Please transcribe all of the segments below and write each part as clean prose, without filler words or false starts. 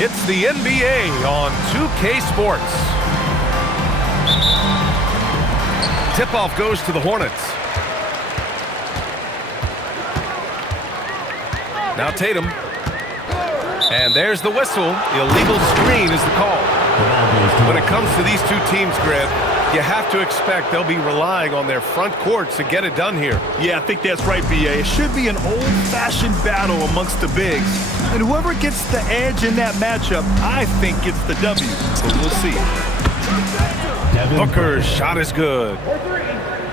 It's the NBA on 2K Sports. Tip-off goes to the Hornets. Now Tatum. And there's the whistle. Illegal screen is the call. When it comes to these two teams, Grant, you have to expect they'll be relying on their front courts to get it done here. Yeah, I think that's right, B.A. It should be an old-fashioned battle amongst the bigs. And whoever gets the edge in that matchup, I think gets the W. But we'll see. Booker's shot is good.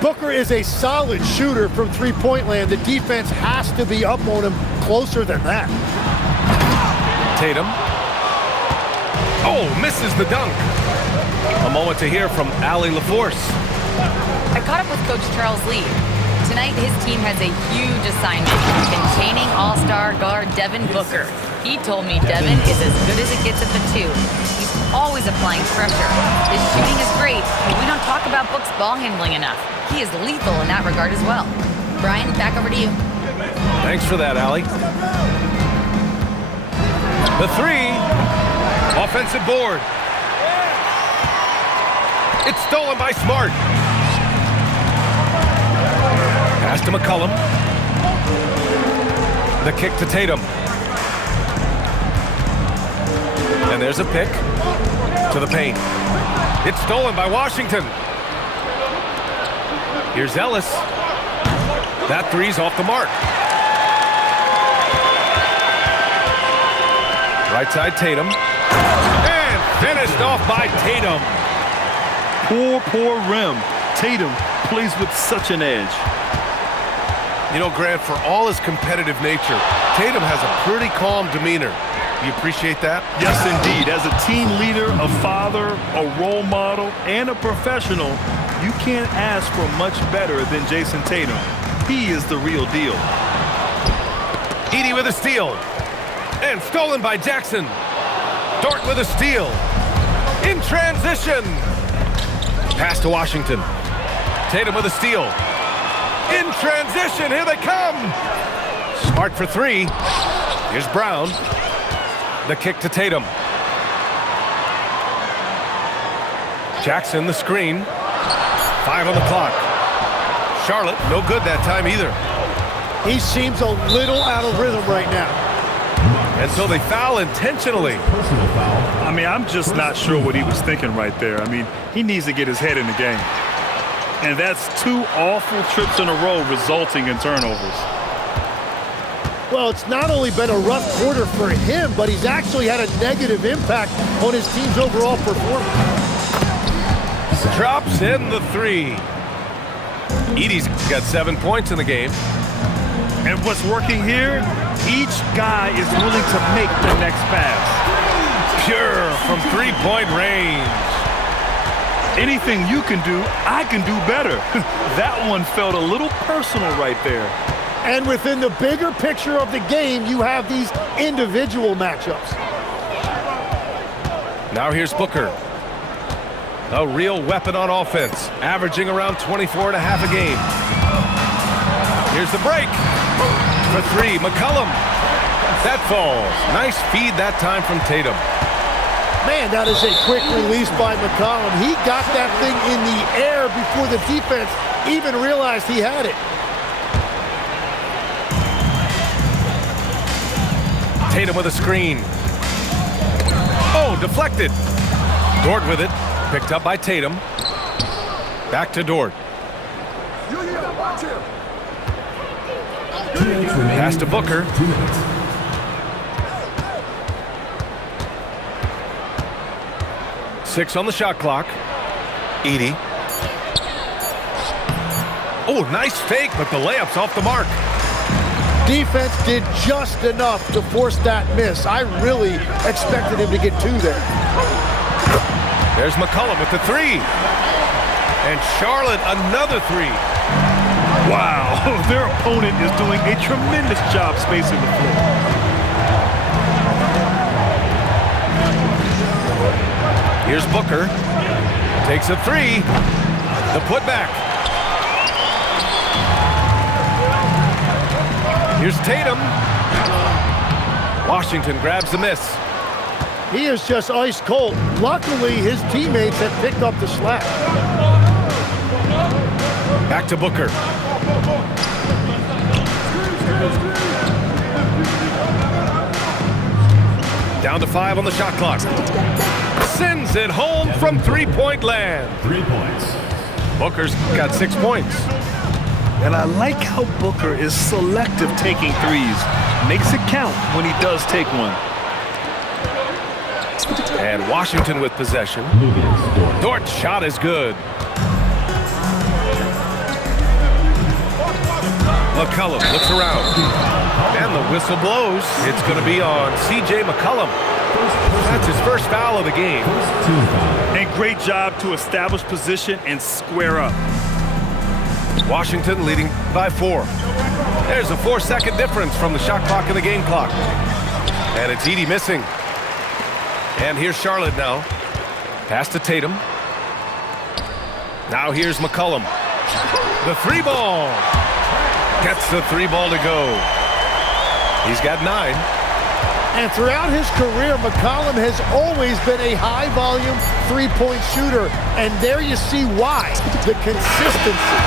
Booker is a solid shooter from three-point land. The defense has to be up on him closer than that. Tatum. Oh, misses the dunk. A moment to hear from Allie LaForce. I caught up with Coach Charles Lee. Tonight, his team has a huge assignment, containing all-star guard Devin Booker. He told me Devin is as good as it gets at the two. He's always applying pressure. His shooting is great, but we don't talk about Book's ball handling enough. He is lethal in that regard as well. Brian, back over to you. Thanks for that, Allie. The three. Offensive board. It's stolen by Smart. Pass to McCollum. The kick to Tatum. And there's a pick to the paint. It's stolen by Washington. Here's Ellis. That three's off the mark. Right side Tatum. And finished off by Tatum. Poor rim. Tatum plays with such an edge. You know, Grant, for all his competitive nature, Tatum has a pretty calm demeanor. Do you appreciate that? Yes, indeed. As a team leader, a father, a role model, and a professional, you can't ask for much better than Jason Tatum. He is the real deal. Edey with a steal. And stolen by Jackson. Dort with a steal. In transition. Pass to Washington. Tatum with a steal. In transition, here they come. Smart for three. Here's Brown. The kick to Tatum. Jackson, the screen. 5 on the clock. Charlotte, no good that time either. He seems a little out of rhythm right now. And so they foul intentionally. I mean, I'm just not sure what he was thinking right there. I mean, he needs to get his head in the game. And that's 2 awful trips in a row resulting in turnovers. Well, it's not only been a rough quarter for him, but he's actually had a negative impact on his team's overall performance. Drops in the three. Edey's got 7 points in the game. And what's working here, each guy is willing to make the next pass. Pure from three-point range. Anything you can do, I can do better. That one felt a little personal right there. And within the bigger picture of the game, you have these individual matchups. Now here's Booker. A real weapon on offense, averaging around 24 and a half a game. Here's the break. For three, McCollum. That falls. Nice feed that time from Tatum. Man, that is a quick release by McCollum. He got that thing in the air before the defense even realized he had it. Tatum with a screen. Oh, deflected. Dort with it. Picked up by Tatum. Back to Dort. Pass to Booker. 2 minutes. Six on the shot clock. Edey. Oh, nice fake, but the layup's off the mark. Defense did just enough to force that miss. I really expected him to get 2 there. There's McCollum with the three. And Charlotte, another three. Wow, their opponent is doing a tremendous job spacing the floor. Here's Booker. Takes a three. The putback. Here's Tatum. Washington grabs the miss. He is just ice cold. Luckily, his teammates have picked up the slack. Back to Booker. Down to 5 on the shot clock. Sends it home from three-point land. 3 points. Booker's got 6 points. And I like how Booker is selective taking threes. Makes it count when he does take one. And Washington with possession. Dort's shot is good. McCollum looks around. And the whistle blows. It's going to be on C.J. McCollum. That's his first foul of the game. And great job to establish position and square up. Washington leading by 4. There's a 4-second difference from the shot clock and the game clock. And it's Edey missing. And here's Charlotte now. Pass to Tatum. Now here's McCollum. The 3-ball. Gets the 3-ball to go. He's got 9. And throughout his career, McCollum has always been a high-volume three-point shooter. And there you see why. The consistency.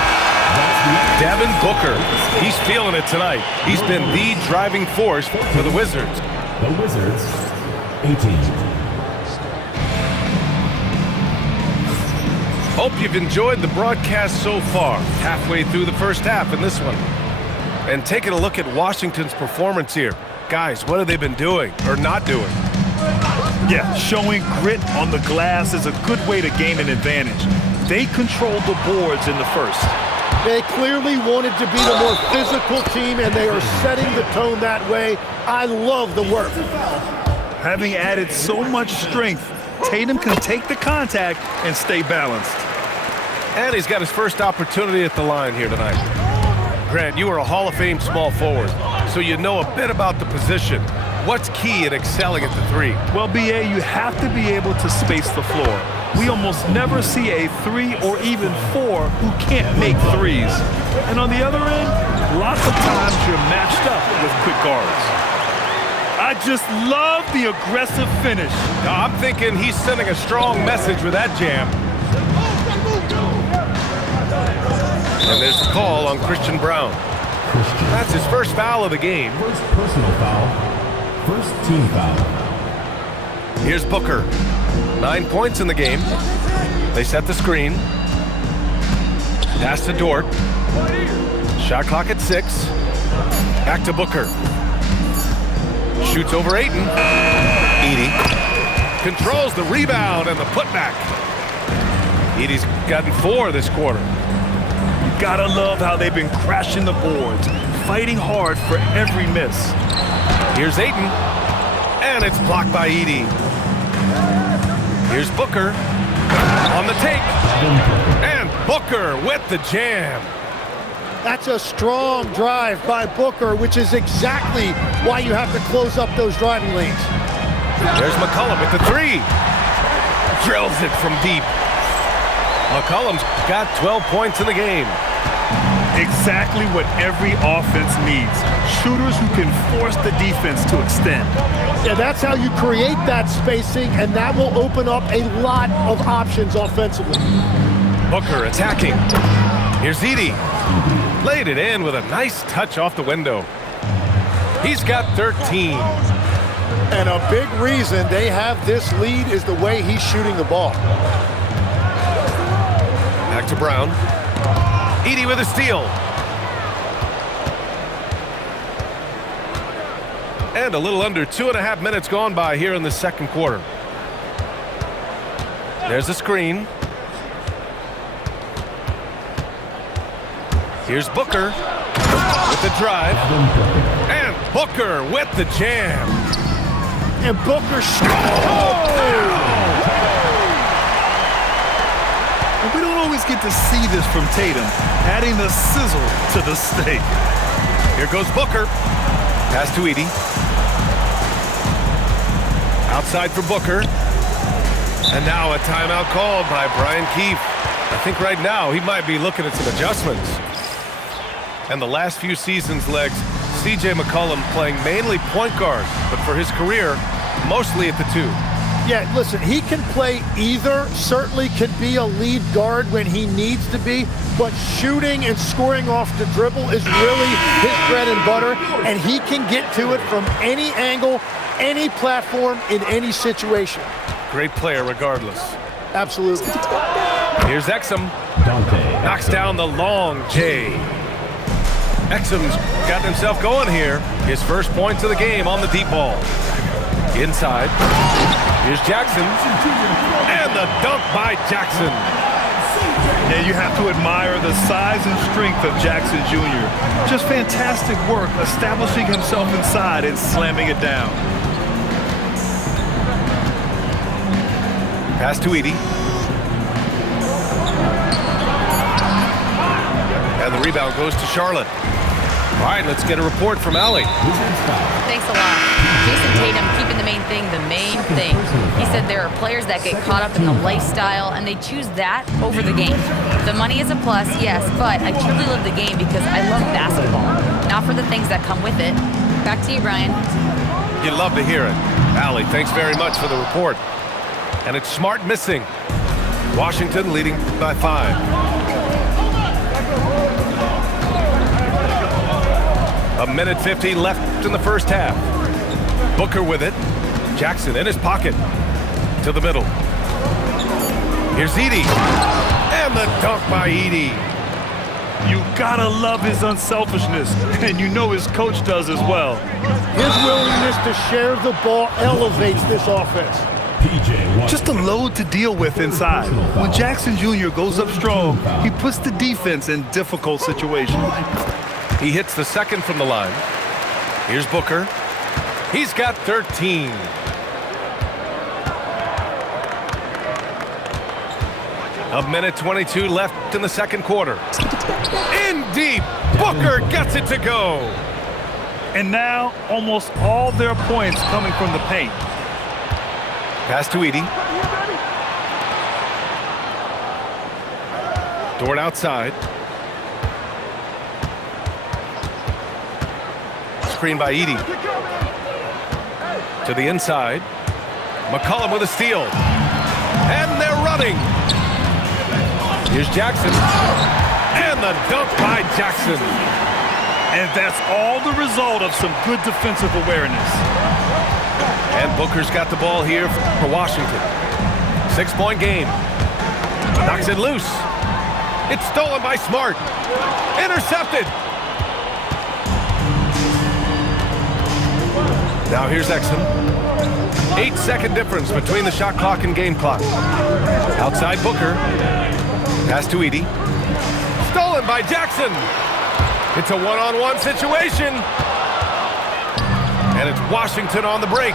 Devin Booker. He's feeling it tonight. He's been the driving force for the Wizards. The Wizards, 18. Hope you've enjoyed the broadcast so far, halfway through the first half in this one. And taking a look at Washington's performance here. Guys, what have they been doing or not doing? Yeah, showing grit on the glass is a good way to gain an advantage. They controlled the boards in the first. They clearly wanted to be the more physical team, and they are setting the tone that way. I love the work. Having added so much strength, Tatum can take the contact and stay balanced. And he's got his first opportunity at the line here tonight. Grant, you are a Hall of Fame small forward, so you know a bit about the position. What's key in excelling at the 3? Well, B.A., you have to be able to space the floor. We almost never see a 3 or even 4 who can't make threes. And on the other end, lots of times you're matched up with quick guards. I just love the aggressive finish. Now, I'm thinking he's sending a strong message with that jam. And there's the call on Christian Brown. That's his first foul of the game. First personal foul. First team foul. Here's Booker. 9 points in the game. They set the screen. Pass to Dort. Shot clock at 6. Back to Booker. Shoots over Ayton. Edey controls the rebound and the putback. Edey's gotten 4 this quarter. You gotta love how they've been crashing the boards, fighting hard for every miss. Here's Ayton. And it's blocked by Edey. Here's Booker on the take. And Booker with the jam. That's a strong drive by Booker, which is exactly why you have to close up those driving lanes. There's McCollum with the 3. Drills it from deep. McCollum's got 12 points in the game. Exactly what every offense needs. Shooters who can force the defense to extend. Yeah, that's how you create that spacing, and that will open up a lot of options offensively. Booker attacking. Here's Edey. Laid it in with a nice touch off the window. He's got 13. And a big reason they have this lead is the way he's shooting the ball. Back to Brown. Edey with a steal. And a little under 2.5 minutes gone by here in the second quarter. There's a screen. Here's Booker with the drive. And Booker with the jam. And Booker We don't always get to see this from Tatum, adding the sizzle to the steak. Here goes Booker. Pass to Edey. Outside for Booker. And now a timeout called by Brian Keefe. I think right now he might be looking at some adjustments. And the last few seasons' legs, C.J. McCollum playing mainly point guard, but for his career, mostly at the 2. Yeah, listen, he can play either, certainly can be a lead guard when he needs to be, but shooting and scoring off the dribble is really his bread and butter, and he can get to it from any angle, any platform, in any situation. Great player regardless. Absolutely. Here's Exum. Dante. Knocks down the long J. Exum's got himself going here. His first points of the game on the deep ball. Inside. Here's Jackson. And the dunk by Jackson. And you have to admire the size and strength of Jackson Jr. Just fantastic work establishing himself inside and slamming it down. Pass to Edie. And the rebound goes to Charlotte. All right, let's get a report from Allie. Thanks a lot. Jason Tatum keeping the main thing the main thing. He said there are players that get caught up in the lifestyle and they choose that over the game. The money is a plus, yes, but I truly love the game because I love basketball, not for the things that come with it. Back to you, Brian. You'd love to hear it. Allie, thanks very much for the report. And it's Smart missing. Washington leading by 5. A minute 50 left in the first half. Booker with it. Jackson in his pocket. To the middle. Here's Edie. And the dunk by Edie. You gotta love his unselfishness, and you know his coach does as well. His willingness to share the ball elevates this offense. Just a load to deal with inside. When Jackson Jr. goes up strong, he puts the defense in difficult situations. He hits the second from the line. Here's Booker. He's got 13. A minute 22 left in the second quarter. In deep. Booker gets it to go. And now, almost all their points coming from the paint. Pass to Edie. Dort outside. Screen by Edie. To the inside. McCollum with a steal. And they're running. Here's Jackson. And the dunk by Jackson. And that's all the result of some good defensive awareness. And Booker's got the ball here for Washington. 6-point game. Knocks it loose. It's stolen by Smart. Intercepted. Now here's Exum. 8-second difference between the shot clock and game clock. Outside Booker. Pass to Edie. Stolen by Jackson. It's a one-on-one situation. And it's Washington on the break.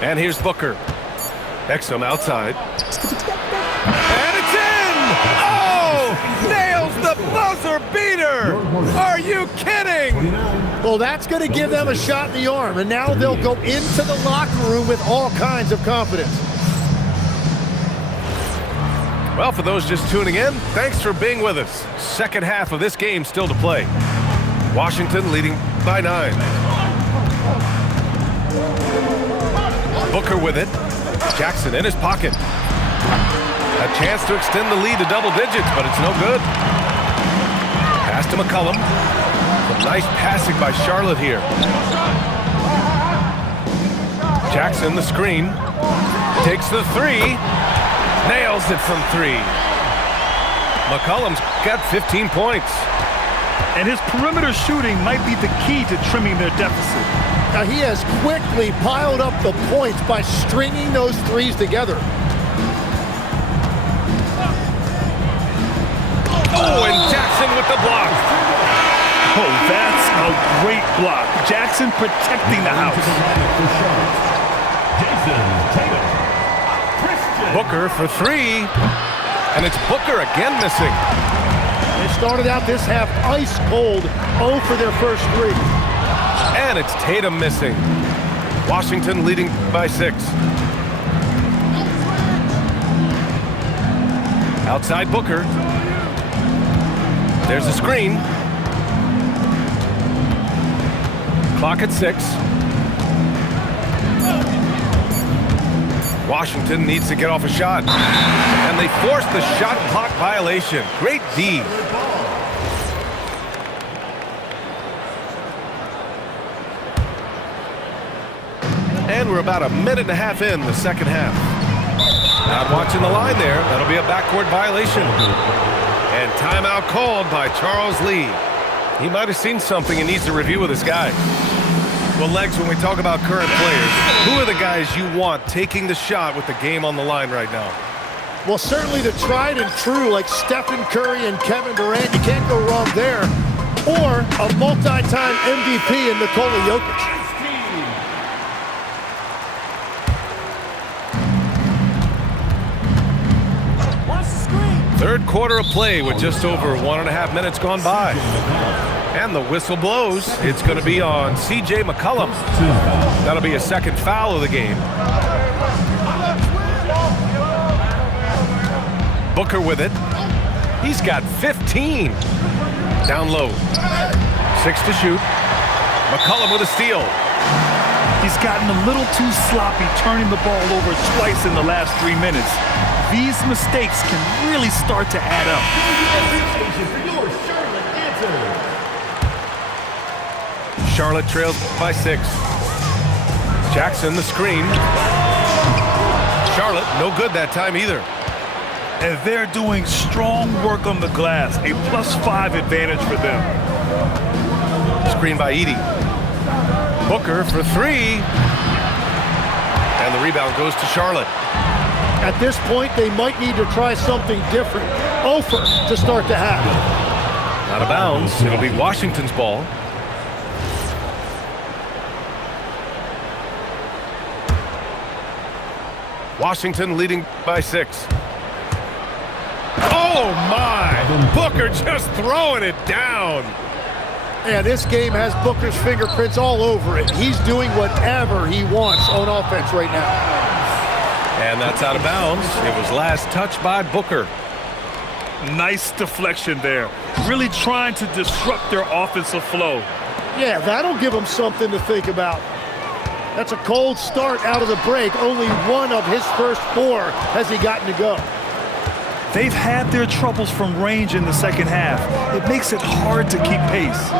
And here's Booker. Exum outside. And it's in! Oh! Nails the buzzer beater! Are you kidding? Well, that's going to give them a shot in the arm, and now they'll go into the locker room with all kinds of confidence. Well, for those just tuning in, thanks for being with us. Second half of this game still to play. Washington leading by 9. Booker with it. Jackson in his pocket. A chance to extend the lead to double digits, but it's no good. Pass to McCollum. Some nice passing by Charlotte here. Jackson, the screen. Takes the 3. Nails it from 3. McCollum's got 15 points. And his perimeter shooting might be the key to trimming their deficit. Now, he has quickly piled up the points by stringing those threes together. Oh, and Jackson with the block. Oh, that's a great block. Jackson protecting the house. Booker for 3. And it's Booker again missing. They started out this half ice cold, 0 for their first 3. And it's Tatum missing. Washington leading by 6. Outside Booker. There's a screen. Clock at 6. Washington needs to get off a shot. And they force the shot clock violation. Great D. And we're about a minute and a half in the second half. Not watching the line there. That'll be a backcourt violation. And timeout called by Charles Lee. He might have seen something and needs to review with his guys. Well, Legs, when we talk about current players, who are the guys you want taking the shot with the game on the line right now? Well, certainly the tried and true like Stephen Curry and Kevin Durant. You can't go wrong there. Or a multi-time MVP in Nikola Jokic. Third quarter of play with just over 1.5 minutes gone by. And the whistle blows. It's going to be on C.J. McCollum. That'll be a second foul of the game. Booker with it. He's got 15. Down low. 6 to shoot. McCollum with a steal. He's gotten a little too sloppy turning the ball over twice in the last 3 minutes. These mistakes can really start to add up. Charlotte trails by 6. Jackson the screen. Charlotte no good that time either. And they're doing strong work on the glass. A +5 advantage for them. Screen by Edey. Booker for 3. And the rebound goes to Charlotte. At this point, they might need to try something different. Over to start the half. Out of bounds. It'll be Washington's ball. Washington leading by 6. Oh, my! Booker just throwing it down. Yeah, this game has Booker's fingerprints all over it. He's doing whatever he wants on offense right now. And that's out of bounds. It was last touched by Booker. Nice deflection there. Really trying to disrupt their offensive flow. Yeah, that'll give him something to think about. That's a cold start out of the break. Only one of his first 4 has he gotten to go. They've had their troubles from range in the second half. It makes it hard to keep pace.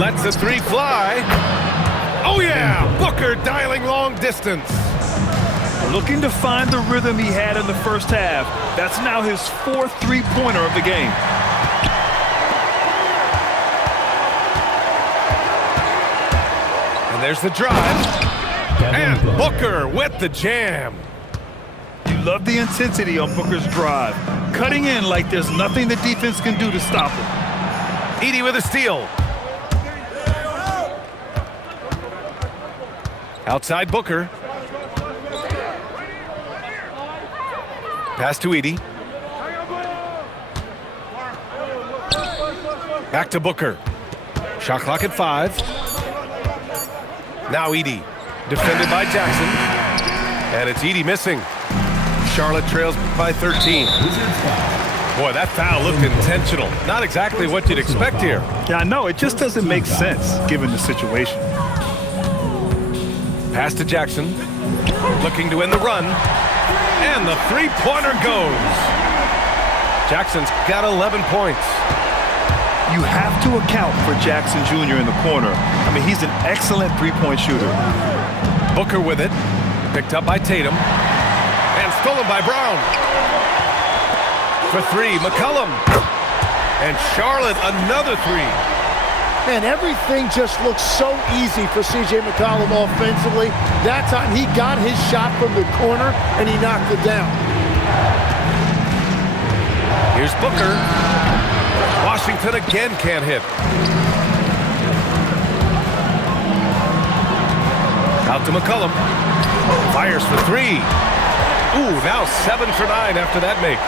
Lets the 3 fly. Oh, yeah! Booker dialing long distance. Looking to find the rhythm he had in the first half. That's now his 4th three-pointer of the game. And there's the drive. And Booker with the jam. You love the intensity on Booker's drive. Cutting in like there's nothing the defense can do to stop him. Edey with a steal. Outside Booker. Pass to Edey. Back to Booker. Shot clock at 5. Now Edey. Defended by Jackson. And it's Edey missing. Charlotte trails by 13. Boy, that foul looked intentional. Not exactly what you'd expect here. Yeah, I know. It just doesn't make sense given the situation. Pass to Jackson. Looking to win the run. And the three-pointer goes. Jackson's got 11 points. You have to account for Jackson Jr. in the corner. I mean, he's an excellent three-point shooter. Booker with it. Picked up by Tatum. And stolen by Brown. For 3, McCollum. And Charlotte, another 3. Man, everything just looks so easy for C.J. McCollum offensively. That time he got his shot from the corner and he knocked it down. Here's Booker. Washington again can't hit. Out to McCollum. Fires for 3. Ooh, now 7 for 9 after that make.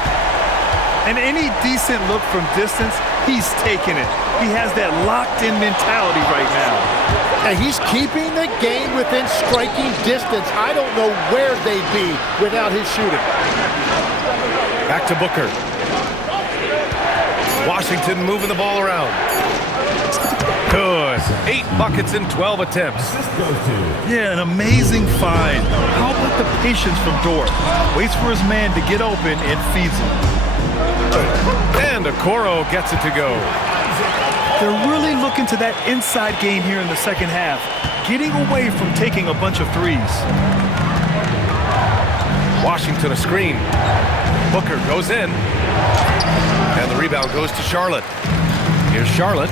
And any decent look from distance, he's taking it. He has that locked-in mentality right now. And he's keeping the game within striking distance. I don't know where they'd be without his shooting. Back to Booker. Washington moving the ball around. Good. 8 buckets in 12 attempts. Assist goes to Yeah, an amazing find. How about the patience from Dort? Waits for his man to get open and feeds him. And Okoro gets it to go. They're really looking to that inside game here in the second half, getting away from taking a bunch of threes. Washington a screen. Booker goes in. And the rebound goes to Charlotte. Here's Charlotte.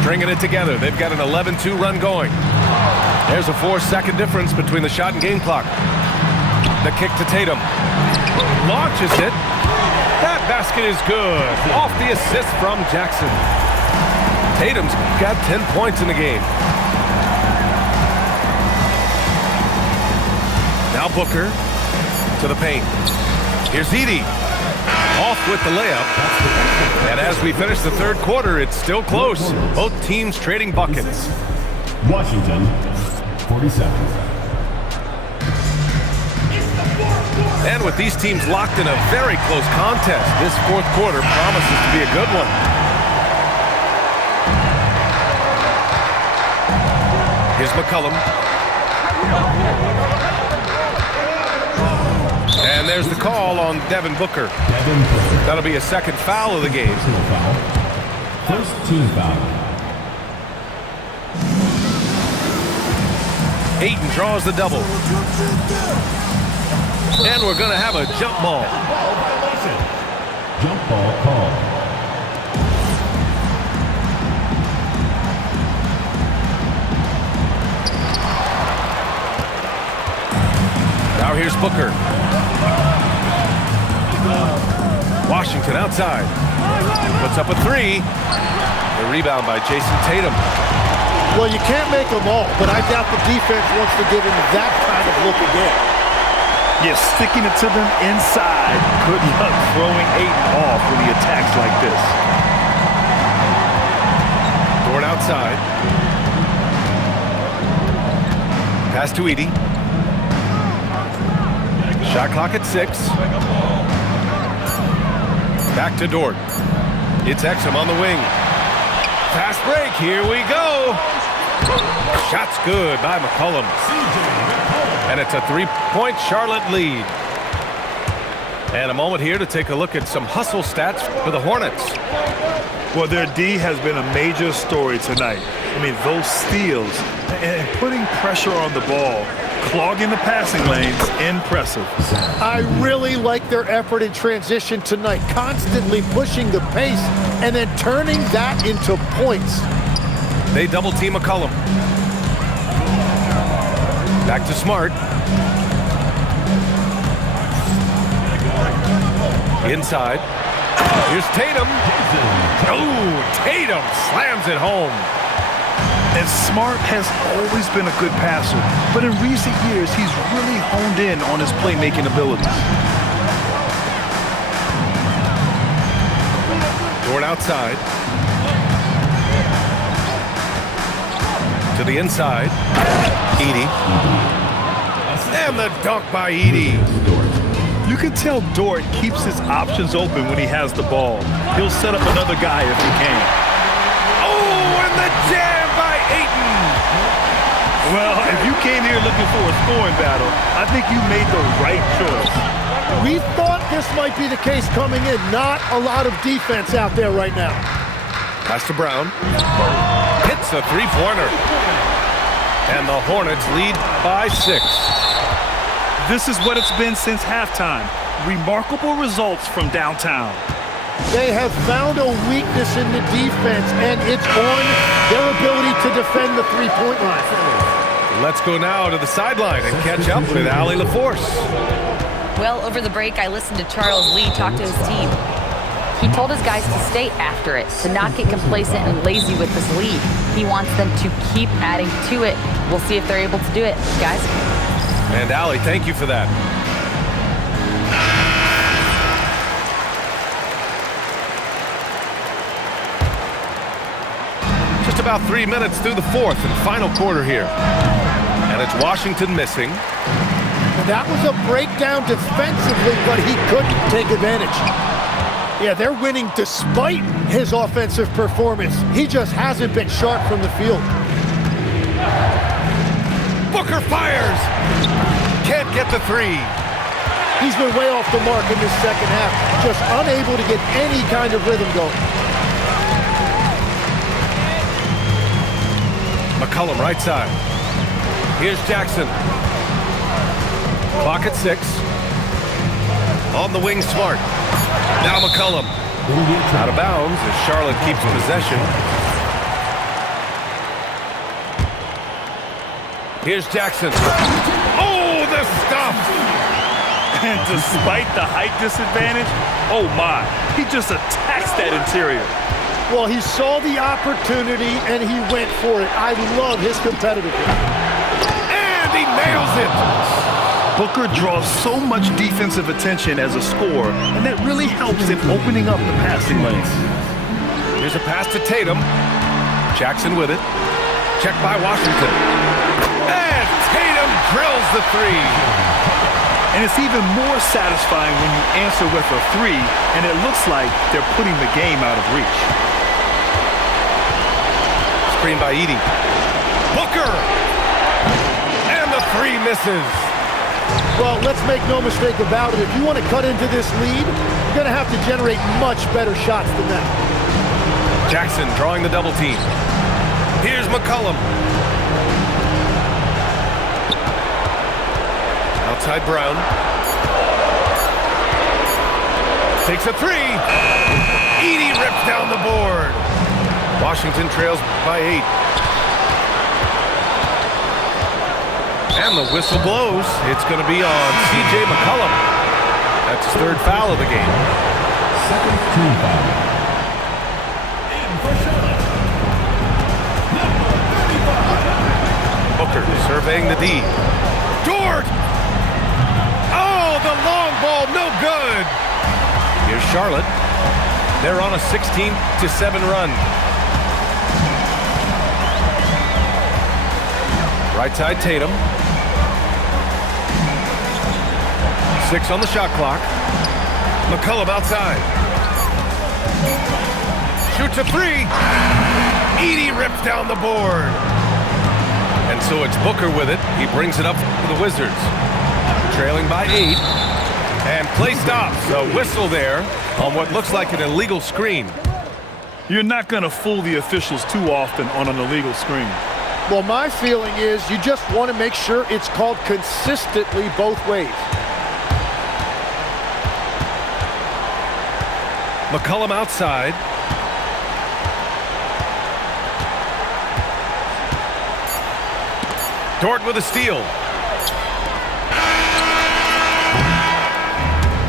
Stringing it together. They've got an 11-2 run going. There's a 4-second difference between the shot and game clock. The kick to Tatum. Launches it. That basket is good. Off the assist from Jackson. Tatum's got 10 points in the game. Now Booker to the paint. Here's Edey. Off with the layup. And as we finish the third quarter, it's still close. Both teams trading buckets. Washington, 47. And with these teams locked in a very close contest, this fourth quarter promises to be a good one. Here's McCollum. And there's the call on Devin Booker. Devin Booker. That'll be a second foul of the game. Personal foul. First team foul. Ayton draws the double. And we're going to have a jump ball. Jump ball called. Now here's Booker. Washington outside. Puts up a 3. The rebound by Jason Tatum. Well, you can't make them all, but I doubt the defense wants to give him that kind of look again. Yeah, sticking it to them inside. Good luck throwing Ayton off when he attacks like this. Dort outside. Pass to Edey. Shot clock at 6. Back to Dort. It's Exum on the wing. Fast break. Here we go. Shot's good by McCollum. And it's a 3-point Charlotte lead. And a moment here to take a look at some hustle stats for the Hornets. Well, their D has been a major story tonight. I mean, those steals and putting pressure on the ball, clogging the passing lanes, impressive. I really like their effort in transition tonight, constantly pushing the pace and then turning that into points. They double team McCollum. Back to Smart. Inside. Here's Tatum. Oh, Tatum slams it home. And Smart has always been a good passer, but in recent years, he's really honed in on his playmaking abilities. Dort outside. To the inside. Edey. And the dunk by Edey. You can tell Dort keeps his options open when he has the ball. He'll set up another guy if he can. Oh, and the jam by Ayton. Well, if you came here looking for a scoring battle, I think you made the right choice. We thought this might be the case coming in. Not a lot of defense out there right now. Pass to Brown. Hits a three-pointer. And the Hornets lead by 6. This is what it's been since halftime. Remarkable results from downtown. They have found a weakness in the defense, and it's on their ability to defend the three-point line. Let's go now to the sideline and catch up with Allie LaForce. Well, over the break, I listened to Charles Lee talk to his team. He told his guys to stay after it, to not get complacent and lazy with this lead. He wants them to keep adding to it. We'll see if they're able to do it, guys. And Allie, thank you for that. Just about 3 minutes through the fourth and final quarter here. And it's Washington missing. And that was a breakdown defensively, but he couldn't take advantage. Yeah, they're winning despite his offensive performance. He just hasn't been sharp from the field. Booker fires. Can't get the three. He's been way off the mark in this second half, just unable to get any kind of rhythm going. McCollum right side. Here's Jackson. Clock at 6. On the wing, Smart. Now McCollum. Out of bounds as Charlotte keeps possession. Here's Jackson. Oh, the stuff! And despite the height disadvantage, oh my, he just attacks that interior. Well, he saw the opportunity and he went for it. I love his competitiveness. And he nails it! Booker draws so much defensive attention as a scorer, and that really helps in opening up the passing lanes. Here's a pass to Tatum. Jackson with it. Checked by Washington. And Tatum drills the three. And it's even more satisfying when you answer with a three, and it looks like they're putting the game out of reach. Screen by Edey. Booker! And the three misses. Well, let's make no mistake about it. If you want to cut into this lead, you're going to have to generate much better shots than that. Jackson drawing the double team. Here's McCollum. Outside Brown. Takes a three. Edey rips down the board. Washington trails by 8. And the whistle blows. It's going to be on C.J. McCollum. That's his 3rd foul of the game. Second team foul. And for Charlotte, number 35. Booker surveying the D. Dort! Oh, the long ball, no good. Here's Charlotte. They're on a 16-7 run. Right side, Tatum. 6 on the shot clock. McCollum outside. Shoots a three. Edey rips down the board. And so it's Booker with it. He brings it up to the Wizards. Trailing by 8. And play stops. A whistle there on what looks like an illegal screen. You're not going to fool the officials too often on an illegal screen. Well, my feeling is you just want to make sure it's called consistently both ways. McCollum outside. Dort with a steal.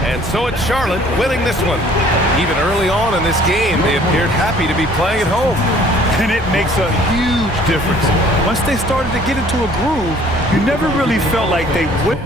And so it's Charlotte winning this one. Even early on in this game, they appeared happy to be playing at home. And it makes a huge difference. Once they started to get into a groove, you never really felt like they would.